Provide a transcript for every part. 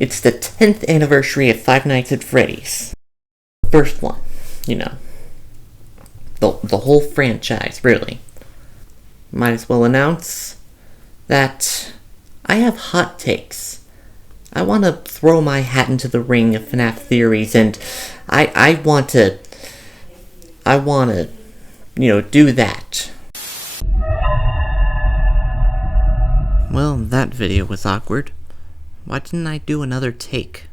It's the 10th anniversary of Five Nights at Freddy's. First one, you know. The whole franchise, really. Might as well announce that I have hot takes. I want to throw my hat into the ring of FNaF theories, and I want to, do that. Well, that video was awkward. Why didn't I do another take?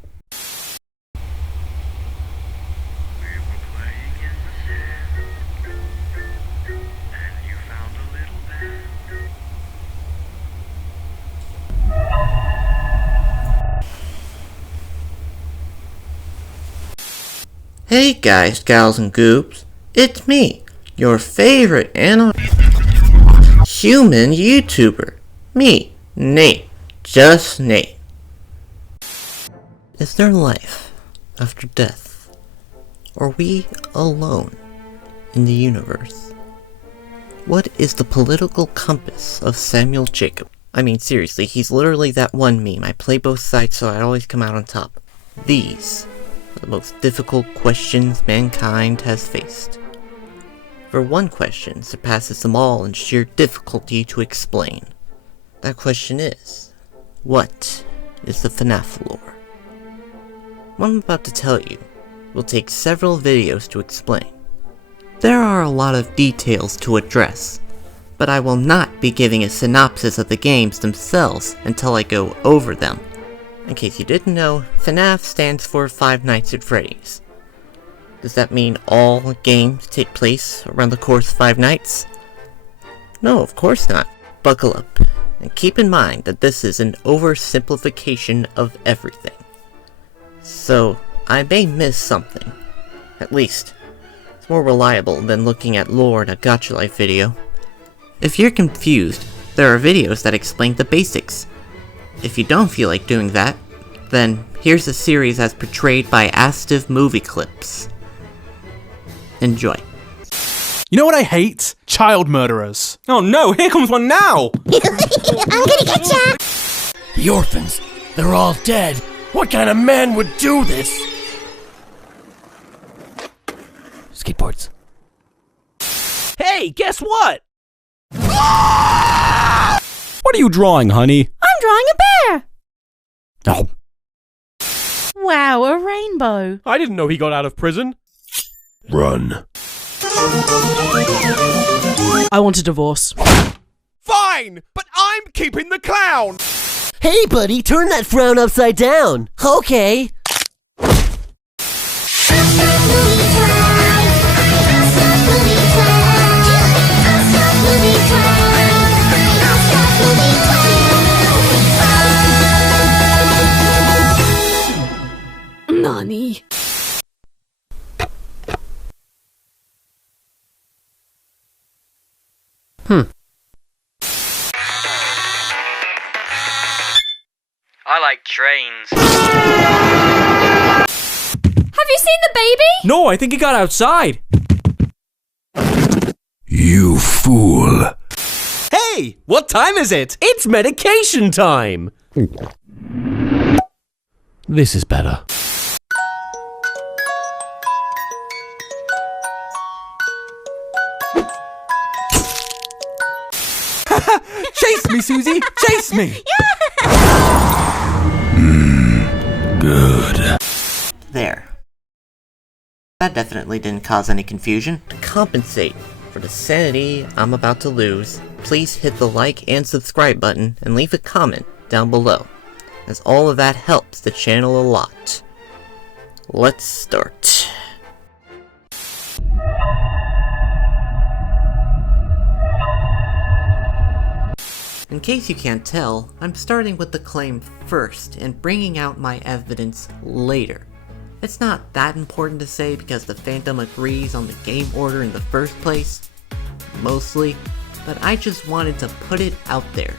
Hey guys, gals, and goobs, it's me, your favorite human YouTuber. Me, Nate, just Nate. Is there life after death? Are we alone in the universe? What is the political compass of Samuel Jacob? I mean, seriously, he's literally that one meme. I play both sides so I always come out on top. These are the most difficult questions mankind has faced. For one question surpasses them all in sheer difficulty to explain. That question is, what is the FNaF lore? What I'm about to tell you will take several videos to explain. There are a lot of details to address, but I will not be giving a synopsis of the games themselves until I go over them. In case you didn't know, FNaF stands for Five Nights at Freddy's. Does that mean all games take place around the course of 5 nights? No, of course not. Buckle up, and keep in mind that this is an oversimplification of everything. So, I may miss something. At least, it's more reliable than looking at lore in a Gacha Life video. If you're confused, there are videos that explain the basics. If you don't feel like doing that, then here's a series as portrayed by Astiv movie clips. Enjoy. You know what I hate? Child murderers. Oh no, here comes one now! I'm gonna get ya! The orphans, they're all dead. What kind of man would do this? Skateboards. Hey, guess what? What are you drawing, honey? I'm drawing a bear! Oh. Wow, a rainbow. I didn't know he got out of prison. Run. I want a divorce. Fine, but I'm keeping the clown! Hey, buddy, turn that frown upside down. Okay. Nani? I like trains. Have you seen the baby? No, I think he got outside. You fool. Hey, what time is it? It's medication time! This is better. Chase me, Susie! Chase me! Good. There. That definitely didn't cause any confusion. To compensate for the sanity I'm about to lose, please hit the like and subscribe button and leave a comment down below, as all of that helps the channel a lot. Let's start. In case you can't tell, I'm starting with the claim first and bringing out my evidence later. It's not that important to say because the fandom agrees on the game order in the first place, mostly, but I just wanted to put it out there.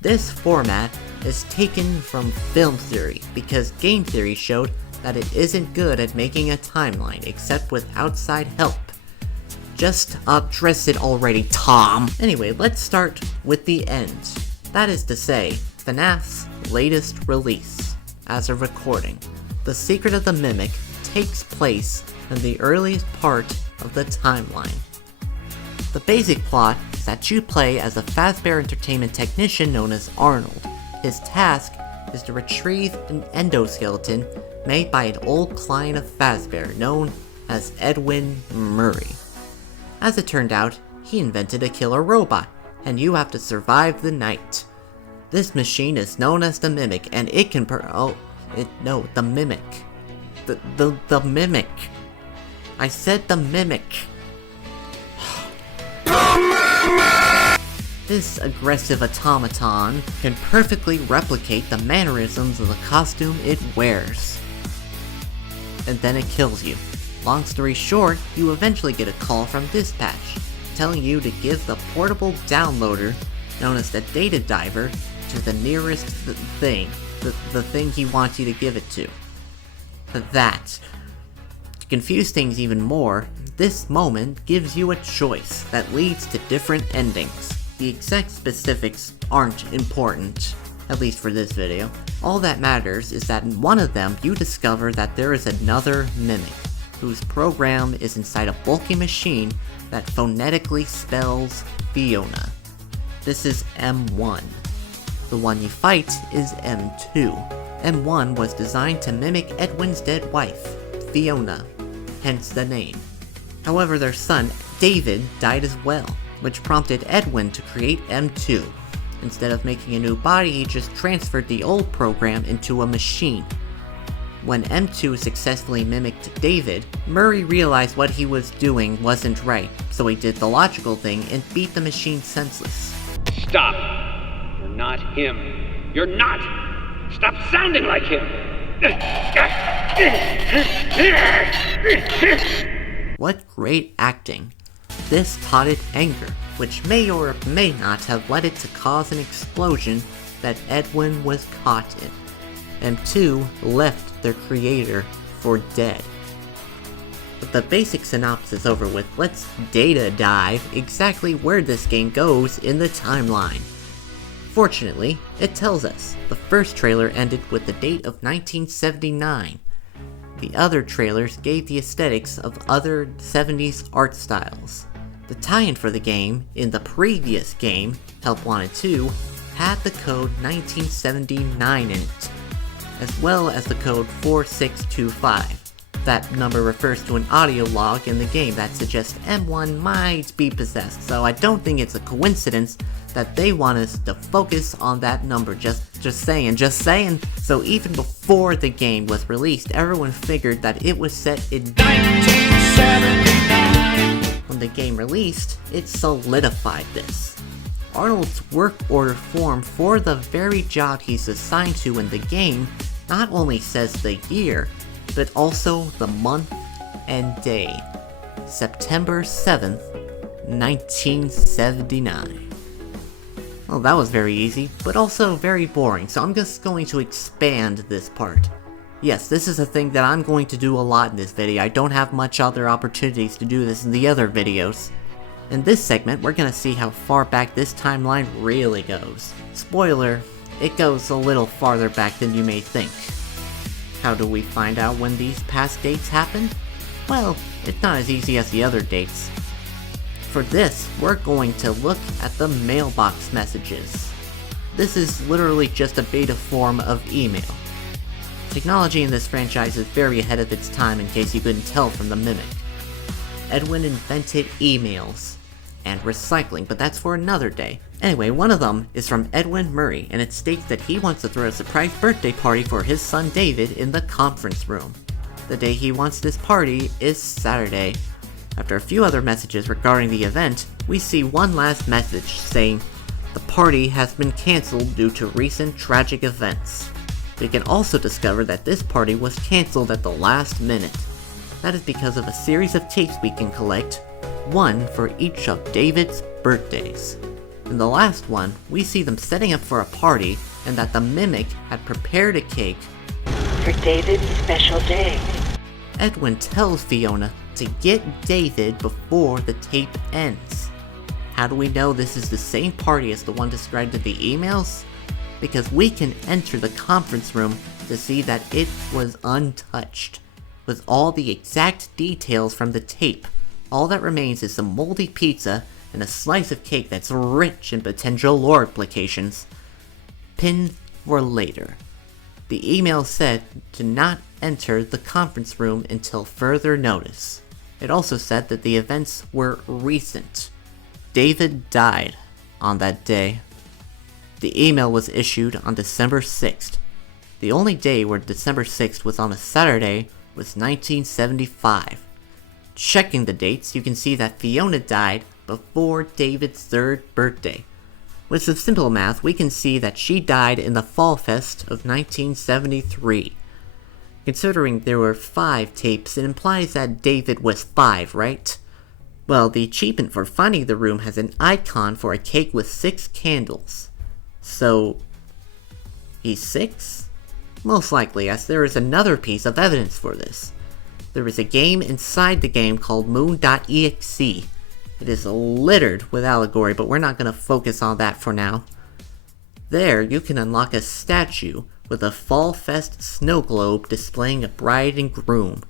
This format is taken from film theory because game theory showed that it isn't good at making a timeline except with outside help. Just address it already, Tom! Anyway, let's start with the end. That is to say, FNaF's latest release. as a recording. The secret of the Mimic takes place in the earliest part of the timeline. The basic plot is that you play as a Fazbear Entertainment technician known as Arnold. His task is to retrieve an endoskeleton made by an old client of Fazbear known as Edwin Murray. As it turned out, he invented a killer robot, and you have to survive the night. This machine is known as the Mimic, and it can the Mimic. The Mimic. I said the Mimic. This aggressive automaton can perfectly replicate the mannerisms of the costume it wears. And then it kills you. Long story short, you eventually get a call from dispatch, telling you to give the portable downloader, known as the data diver, to the nearest thing. The thing he wants you to give it to. That. To confuse things even more, this moment gives you a choice that leads to different endings. The exact specifics aren't important, at least for this video. All that matters is that in one of them you discover that there is another Mimic, whose program is inside a bulky machine that phonetically spells Fiona. This is M1. The one you fight is M2. M1 was designed to mimic Edwin's dead wife, Fiona, hence the name. However, their son, David, died as well, which prompted Edwin to create M2. Instead of making a new body, he just transferred the old program into a machine. When M2 successfully mimicked David, Murray realized what he was doing wasn't right, so he did the logical thing and beat the machine senseless. Stop! You're not him. You're not! Stop sounding like him! What great acting. This taught it anger, which may or may not have led it to cause an explosion that Edwin was caught in. M2 left their creator for dead. With the basic synopsis over with, let's data dive exactly where this game goes in the timeline. Fortunately, it tells us. The first trailer ended with the date of 1979. The other trailers gave the aesthetics of other 70s art styles. The tie-in for the game, in the previous game, Help Wanted 2, had the code 1979 in it, as well as the code 4625. That number refers to an audio log in the game that suggests M1 might be possessed, so I don't think it's a coincidence that they want us to focus on that number, just saying. So even before the game was released, everyone figured that it was set in 1979. When the game released, it solidified this. Arnold's work order form for the very job he's assigned to in the game not only says the year, but also the month and day. September 7th, 1979. Well, that was very easy, but also very boring, so I'm just going to expand this part. Yes, this is a thing that I'm going to do a lot in this video. I don't have much other opportunities to do this in the other videos. In this segment, we're gonna see how far back this timeline really goes. Spoiler, it goes a little farther back than you may think. How do we find out when these past dates happened? Well, it's not as easy as the other dates. For this, we're going to look at the mailbox messages. This is literally just a beta form of email. Technology in this franchise is very ahead of its time, in case you couldn't tell from the Mimic. Edwin invented emails and recycling, but that's for another day. Anyway, one of them is from Edwin Murray, and it states that he wants to throw a surprise birthday party for his son David in the conference room. The day he wants this party is Saturday. After a few other messages regarding the event, we see one last message saying, the party has been cancelled due to recent tragic events. We can also discover that this party was cancelled at the last minute. That is because of a series of tapes we can collect, one for each of David's birthdays. In the last one, we see them setting up for a party, and that the Mimic had prepared a cake for David's special day. Edwin tells Fiona to get David before the tape ends. How do we know this is the same party as the one described in the emails? because we can enter the conference room to see that it was untouched. With all the exact details from the tape, all that remains is some moldy pizza and a slice of cake that's rich in potential lore implications. Pinned for later. The email said to not enter the conference room until further notice. It also said that the events were recent. David died on that day. The email was issued on December 6th. The only day where December 6th was on a Saturday was 1975. Checking the dates, you can see that Fiona died before David's 3rd birthday. With some simple math, we can see that she died in the Fall Fest of 1973. Considering there were 5 tapes, it implies that David was 5, right? Well, the achievement for finding the room has an icon for a cake with 6 candles. So, he's 6? Most likely, as there is another piece of evidence for this. There is a game inside the game called Moon.exe. It is littered with allegory, but we're not going to focus on that for now. There, you can unlock a statue with a Fall Fest snow globe displaying a bride and groom.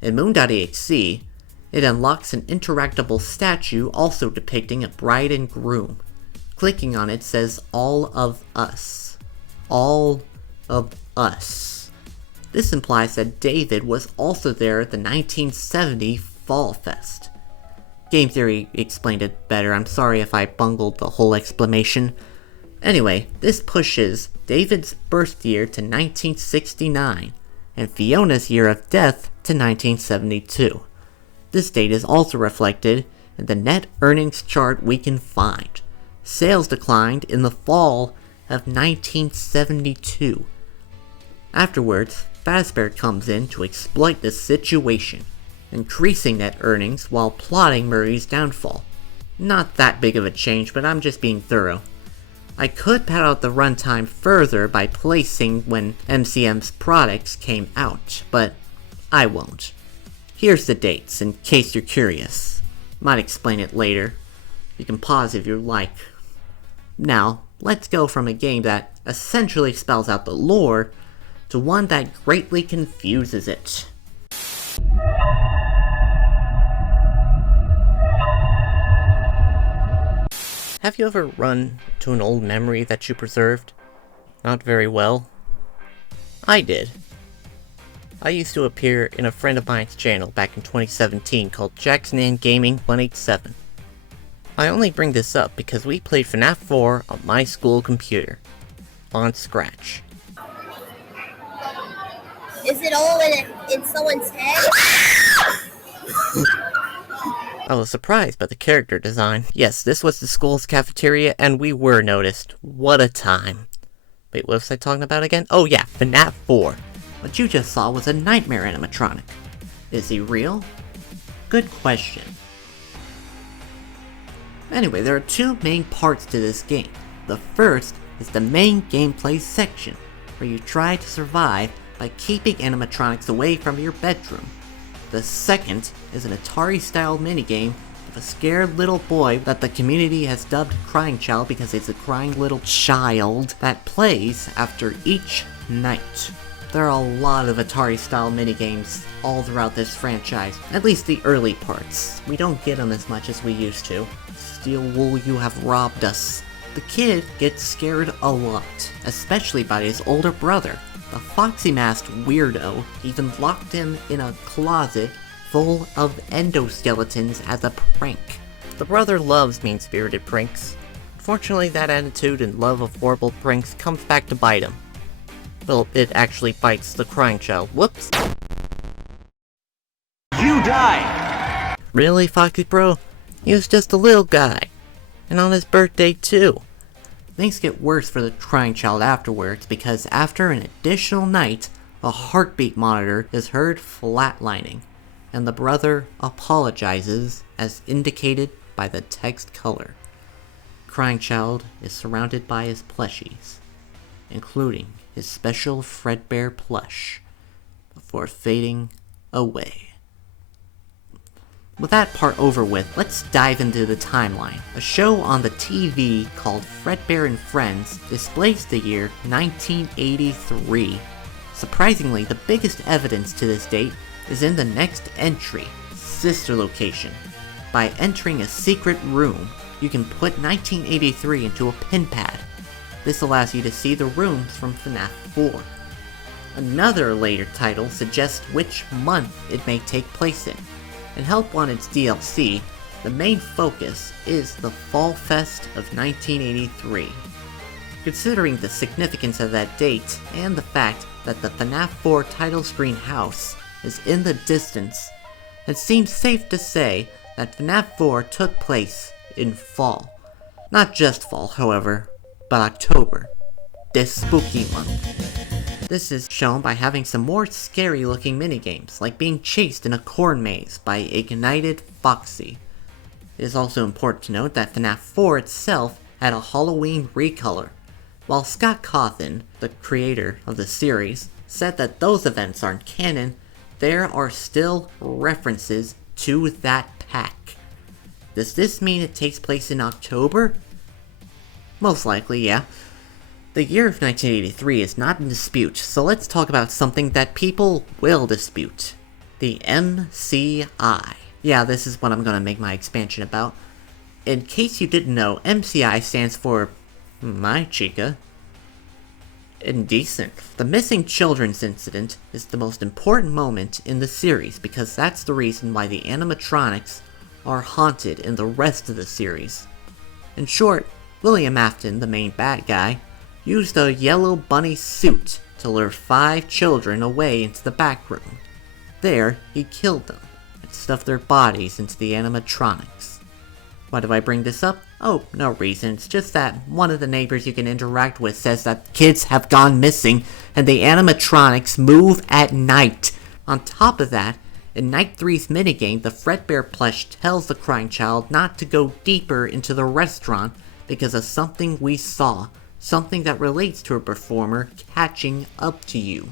In Moon.exe, it unlocks an interactable statue also depicting a bride and groom. Clicking on it says All of Us. All of Us. This implies that David was also there at the 1970 Fall Fest. Game Theory explained it better. I'm sorry if I bungled the whole explanation. Anyway, this pushes David's birth year to 1969, and Fiona's year of death to 1972. This date is also reflected in the net earnings chart we can find. Sales declined in the fall of 1972. Afterwards, Fazbear comes in to exploit the situation, increasing net earnings while plotting Murray's downfall. Not that big of a change, but I'm just being thorough. I could pad out the runtime further by placing when MCM's products came out, but I won't. Here's the dates, in case you're curious. Might explain it later. You can pause if you like. Now, let's go from a game that essentially spells out the lore to one that greatly confuses it. Have you ever run to an old memory that you preserved? Not very well? I did. I used to appear in a friend of mine's channel back in 2017 called Jackson and Gaming 187. I only bring this up because we played FNaF 4 on my school computer. On Scratch. Is it all in someone's head? I was surprised by the character design. Yes, this was the school's cafeteria, and we were noticed. What a time. Wait, what was I talking about again? Oh yeah, FNaF 4. What you just saw was a nightmare animatronic. Is he real? Good question. Anyway, there are 2 main parts to this game. The first is the main gameplay section, where you try to survive by keeping animatronics away from your bedroom. The second is an Atari-style minigame of a scared little boy that the community has dubbed Crying Child because it's a crying little child that plays after each night. There are a lot of Atari-style minigames all throughout this franchise, at least the early parts. We don't get them as much as we used to. Steel Wool, you have robbed us. The kid gets scared a lot, especially by his older brother. The foxy-masked weirdo even locked him in a closet full of endoskeletons as a prank. The brother loves mean-spirited pranks. Unfortunately, that attitude and love of horrible pranks comes back to bite him. Well, it actually bites the crying child. Whoops. You die! Really, Foxy Bro? He was just a little guy. And on his birthday, too. Things get worse for the crying child afterwards because after an additional night, a heartbeat monitor is heard flatlining, and the brother apologizes as indicated by the text color. Crying child is surrounded by his plushies, including his special Fredbear plush, before fading away. With that part over with, let's dive into the timeline. A show on the TV called Fredbear and Friends displays the year 1983. Surprisingly, the biggest evidence to this date is in the next entry, Sister Location. By entering a secret room, you can put 1983 into a pin pad. This allows you to see the rooms from FNaF 4. Another later title suggests which month it may take place in. In Help Wanted's DLC, the main focus is the Fall Fest of 1983. Considering the significance of that date, and the fact that the FNaF 4 title screen house is in the distance, it seems safe to say that FNaF 4 took place in fall. Not just fall, however, but October, this spooky month. This is shown by having some more scary looking minigames, like being chased in a corn maze by Ignited Foxy. It is also important to note that FNaF 4 itself had a Halloween recolor. While Scott Cawthon, the creator of the series, said that those events aren't canon, there are still references to that pack. Does this mean it takes place in October? Most likely, yeah. The year of 1983 is not in dispute, so let's talk about something that people will dispute. The MCI. Yeah, this is what I'm gonna make my expansion about. In case you didn't know, MCI stands for My Chica. Indecent. The missing children's incident is the most important moment in the series because that's the reason why the animatronics are haunted in the rest of the series. In short, William Afton, the main bad guy, used a yellow bunny suit to lure 5 children away into the back room. There, he killed them and stuffed their bodies into the animatronics. Why do I bring this up? Oh, no reason. It's just that one of the neighbors you can interact with says that kids have gone missing and the animatronics move at night. On top of that, in Night 3's minigame, the Fredbear plush tells the crying child not to go deeper into the restaurant because of something we saw. Something that relates to a performer catching up to you.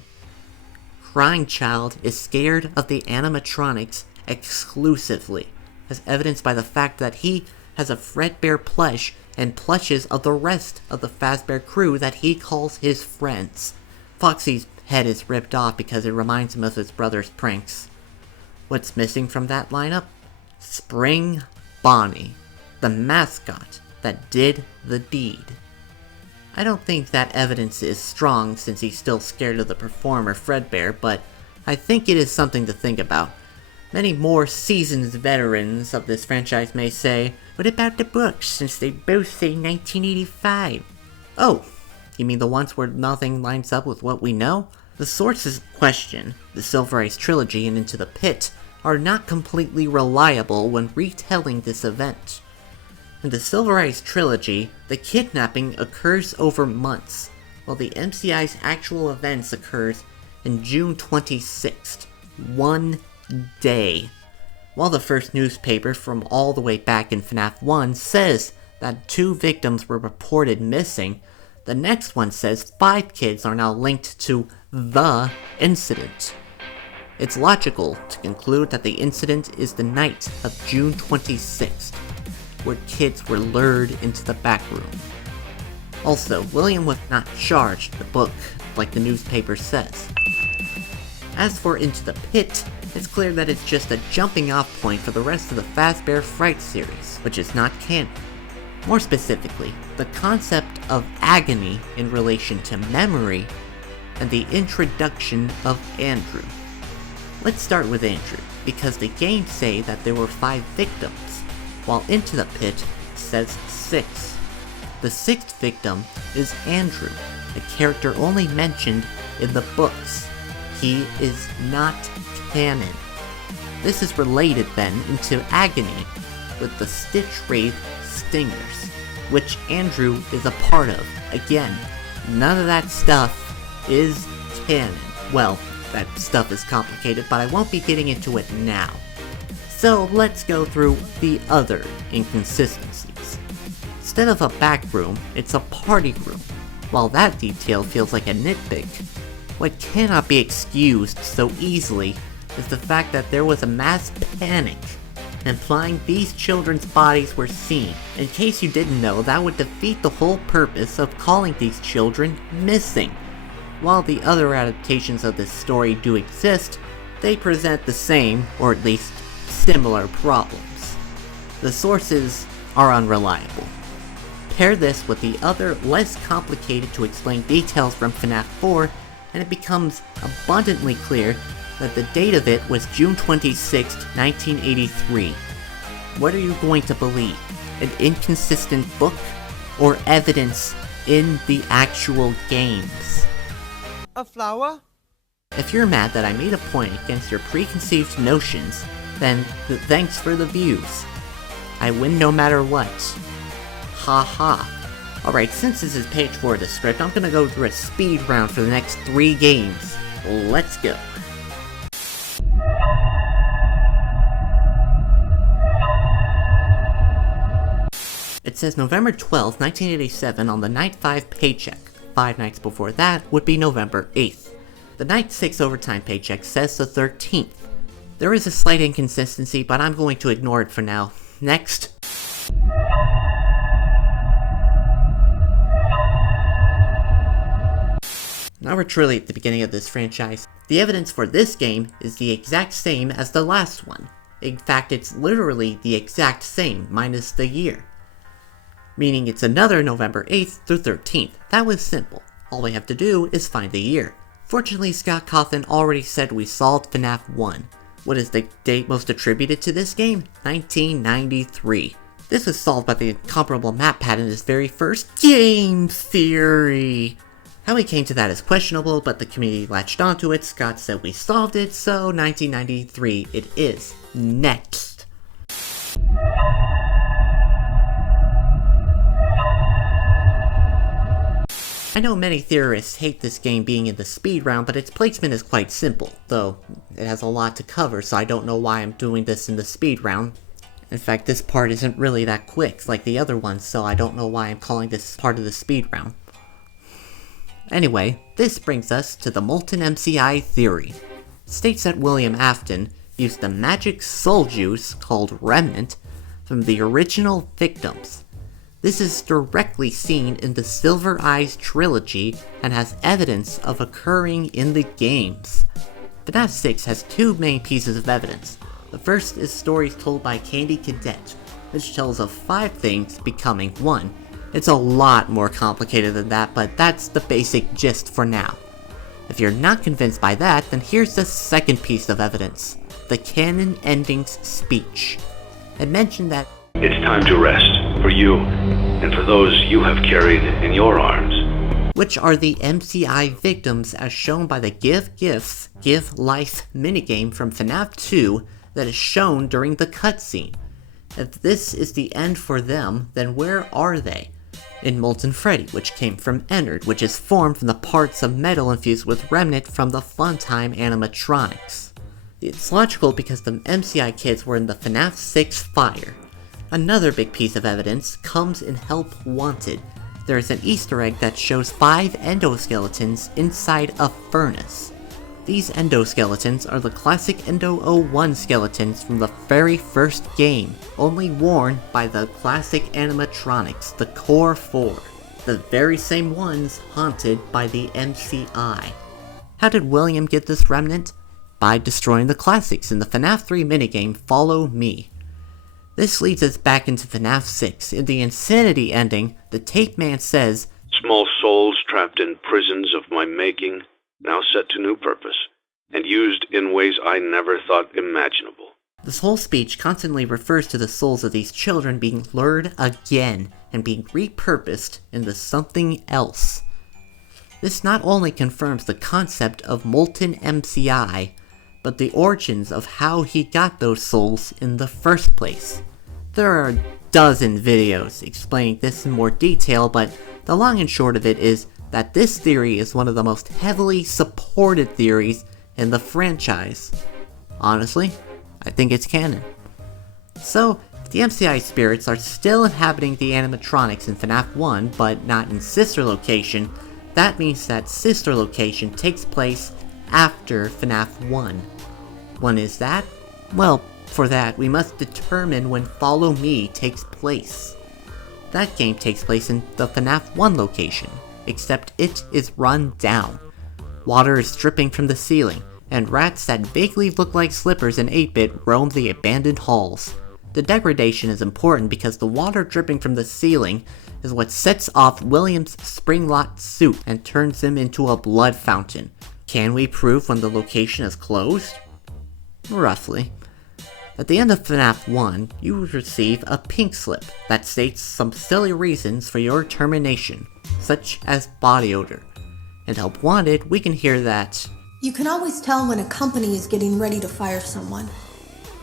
Crying child is scared of the animatronics exclusively, as evidenced by the fact that he has a Fredbear plush and plushes of the rest of the Fazbear crew that he calls his friends. Foxy's head is ripped off because it reminds him of his brother's pranks. What's missing from that lineup? Spring Bonnie, the mascot that did the deed. I don't think that evidence is strong since he's still scared of the performer Fredbear, but I think it is something to think about. Many more seasoned veterans of this franchise may say, what about the books, since they both say 1985? Oh, you mean the ones where nothing lines up with what we know? The sources in question, the Silver Eyes Trilogy and Into the Pit, are not completely reliable when retelling this event. In the Silver Eyes Trilogy, the kidnapping occurs over months, while the MCI's actual events occurs in June 26th, one day. While the first newspaper from all the way back in FNaF 1 says that 2 victims were reported missing, the next one says 5 kids are now linked to the incident. It's logical to conclude that the incident is the night of June 26th, where kids were lured into the back room. Also, William was not charged the book like the newspaper says. As for Into the Pit, it's clear that it's just a jumping off point for the rest of the Fazbear Fright series, which is not canon. More specifically, the concept of agony in relation to memory and the introduction of Andrew. Let's start with Andrew, because the games say that there were 5 victims, while Into the Pit says 6. The 6th victim is Andrew, a character only mentioned in the books. He is not canon. This is related then into Agony with the Stitch Wraith Stingers, which Andrew is a part of. Again, none of that stuff is canon. Well, that stuff is complicated, but I won't be getting into it now. So let's go through the other inconsistencies. Instead of a back room, it's a party room. While that detail feels like a nitpick, what cannot be excused so easily is the fact that there was a mass panic implying these children's bodies were seen. In case you didn't know, that would defeat the whole purpose of calling these children missing. While the other adaptations of this story do exist, they present the same, or at least similar, problems. The sources are unreliable. Pair this with the other, less complicated to explain details from FNaF 4, and it becomes abundantly clear that the date of it was June 26, 1983. What are you going to believe? An inconsistent book? Or evidence in the actual games? A flower? If you're mad that I made a point against your preconceived notions, then thanks for the views. I win no matter what. Haha. Alright, since this is page 4 of the script, I'm gonna go through a speed round for the next 3 games. Let's go. It says November 12th, 1987 on the Night 5 paycheck. 5 nights before that would be November 8th. The Night 6 overtime paycheck says the 13th. There is a slight inconsistency, but I'm going to ignore it for now. Next. Now we're truly at the beginning of this franchise. The evidence for this game is the exact same as the last one. In fact, it's literally the exact same, minus the year. Meaning it's another November 8th through 13th. That was simple. All we have to do is find the year. Fortunately, Scott Cawthon already said we solved FNaF 1. What is the date most attributed to this game? 1993. This was solved by the incomparable map pad in his very first game theory. How we came to that is questionable, but the community latched onto it. Scott said we solved it, so 1993 it is. Next. I know many theorists hate this game being in the speed round, but its placement is quite simple, though it has a lot to cover, so I don't know why I'm doing this in the speed round. In fact, this part isn't really that quick like the other ones, so I don't know why I'm calling this part of the speed round. Anyway, this brings us to the Molten MCI theory. It states that William Afton used the magic soul juice called Remnant from the original victims. This is directly seen in the Silver Eyes trilogy and has evidence of occurring in the games. FNaF 6 has 2 main pieces of evidence. The first is stories told by Candy Cadet, which tells of 5 things becoming 1. It's a lot more complicated than that, but that's the basic gist for now. If you're not convinced by that, then here's the second piece of evidence. The canon endings speech. It mentioned that it's time to rest, for you, and for those you have carried in your arms. Which are the MCI victims as shown by the Give Gifts, Give Life minigame from FNaF 2 that is shown during the cutscene. If this is the end for them, then where are they? In Molten Freddy, which came from Ennard, which is formed from the parts of metal infused with Remnant from the Funtime animatronics. It's logical because the MCI kids were in the FNaF 6 fire. Another big piece of evidence comes in Help Wanted. There is an Easter egg that shows 5 endoskeletons inside a furnace. These endoskeletons are the classic Endo 01 skeletons from the very first game, only worn by the classic animatronics, the Core 4. The very same ones haunted by the MCI. How did William get this remnant? By destroying the classics in the FNaF 3 minigame Follow Me. This leads us back into FNaF 6. In the Insanity ending, the Tape Man says, "Small souls trapped in prisons of my making, now set to new purpose, and used in ways I never thought imaginable." This whole speech constantly refers to the souls of these children being lured again and being repurposed into something else. This not only confirms the concept of Molten MCI, but the origins of how he got those souls in the first place. There are a dozen videos explaining this in more detail, but the long and short of it is that this theory is one of the most heavily supported theories in the franchise. Honestly, I think it's canon. So, if the MCI spirits are still inhabiting the animatronics in FNaF 1, but not in Sister Location, that means that Sister Location takes place after FNaF 1. When is that? Well, For that, we must determine when Follow Me takes place. That game takes place in the FNaF 1 location, except it is run down. Water is dripping from the ceiling, and rats that vaguely look like slippers in 8-bit roam the abandoned halls. The degradation is important because the water dripping from the ceiling is what sets off William's spring-locked suit and turns him into a blood fountain. Can we prove when the location is closed? Roughly. At the end of FNaF 1, you receive a pink slip that states some silly reasons for your termination, such as body odor. In Help Wanted, we can hear that you can always tell when a company is getting ready to fire someone.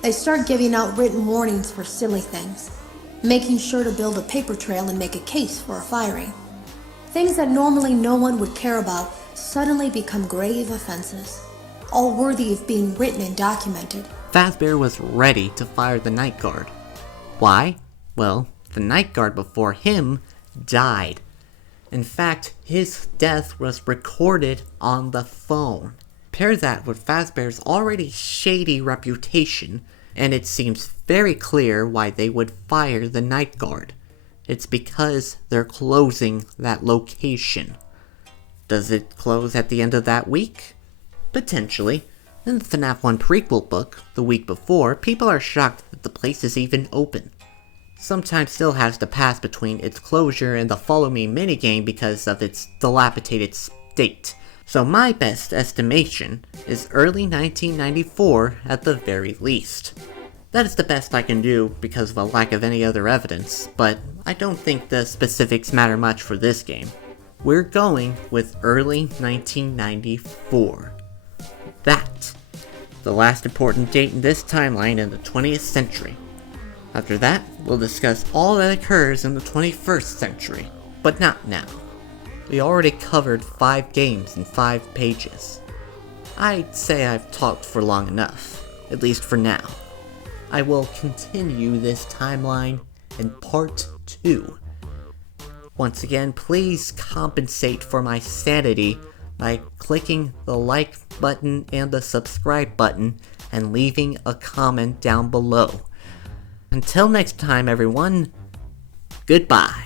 They start giving out written warnings for silly things, making sure to build a paper trail and make a case for a firing. Things that normally no one would care about suddenly become grave offenses, all worthy of being written and documented. Fazbear was ready to fire the Night Guard. Why? Well, the Night Guard before him died. In fact, his death was recorded on the phone. Pair that with Fazbear's already shady reputation, and it seems very clear why they would fire the Night Guard. It's because they're closing that location. Does it close at the end of that week? Potentially. In the FNaF 1 prequel book, the week before, people are shocked that the place is even open. Some time still has to pass between its closure and the Follow Me minigame because of its dilapidated state. So my best estimation is early 1994 at the very least. That is the best I can do because of a lack of any other evidence, but I don't think the specifics matter much for this game. We're going with early 1994. That, the last important date in this timeline in the 20th century. After that, we'll discuss all that occurs in the 21st century, but not now. We already covered 5 games in 5 pages. I'd say I've talked for long enough, at least for now. I will continue this timeline in part 2. Once again, please compensate for my sanity by clicking the like button and the subscribe button and leaving a comment down below. Until next time, everyone, goodbye.